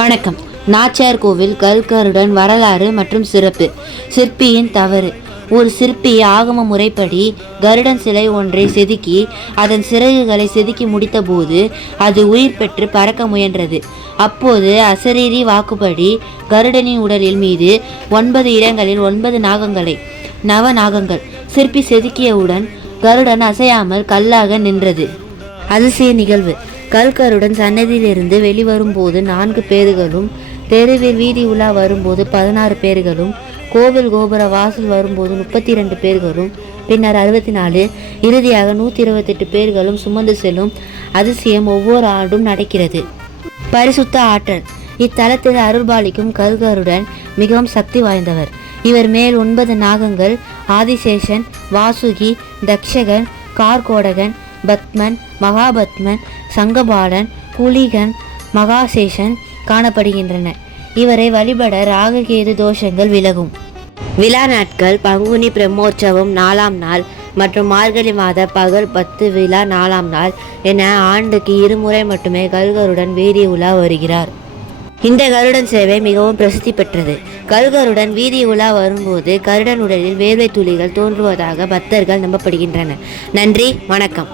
வணக்கம். நாச்சியார் கோவில் கல்கருடன் வரலாறு மற்றும் சிறப்பு. சிற்பியின் தவறு. ஒரு சிற்பி ஆகம முறைப்படி கருடன் சிலை ஒன்றை செதுக்கி அதன் சிறகுகளை செதுக்கி முடித்த போது அது உயிர் பெற்று பறக்க முயன்றது. அப்போது அசரீரி வாக்குப்படி கருடனின் உடலில் மீது 9 இடங்களில் 9 நவநாகங்கள் சிற்பி செதுக்கியவுடன் கருடன் அசையாமல் கல்லாக நின்றது. அதிசய நிகழ்வு. கல்கருடன் சன்னதியிலிருந்து வெளிவரும் போது 4 பேர்களும், தெருவில் வீதி உலா வரும்போது 16 பேர்களும், கோவில் கோபுர வாசல் வரும்போது 32 பேர்களும், பின்னர் 64, இறுதியாக 128 பேர்களும் சுமந்து செல்லும் அதிசயம் ஒவ்வொரு ஆண்டும் நடக்கிறது. பரிசுத்த ஆற்றல். இத்தலத்தில் அருள்பாலிக்கும் கல்கருடன் மிகவும் சக்தி வாய்ந்தவர். இவர் மேல் 9 நாகங்கள், ஆதிசேஷன், வாசுகி, தக்ஷகன், கார்கோடகன், பத்மன், மகாபத்மன், சங்கபாலன், குலிகன், மகாசேஷன் காணப்படுகின்றன. இவரை வழிபட ராககேது தோஷங்கள் விலகும். விழா நாட்கள்: பங்குனி பிரம்மோற்சவம் 4ஆம் நாள் மற்றும் மார்கழி மாத பகல் 10 விழா 4ஆம் நாள் என ஆண்டுக்கு 2 முறை மட்டுமே கல்கருடன் வீதி உலா வருகிறார். இந்த கருடன் சேவை மிகவும் பிரசித்தி பெற்றது. கல்கருடன் வீதி உலா வரும்போது கருடன் உடலில் வேர்வை துளிகள் தோன்றுவதாக பக்தர்கள் நம்பப்படுகின்றனர். நன்றி, வணக்கம்.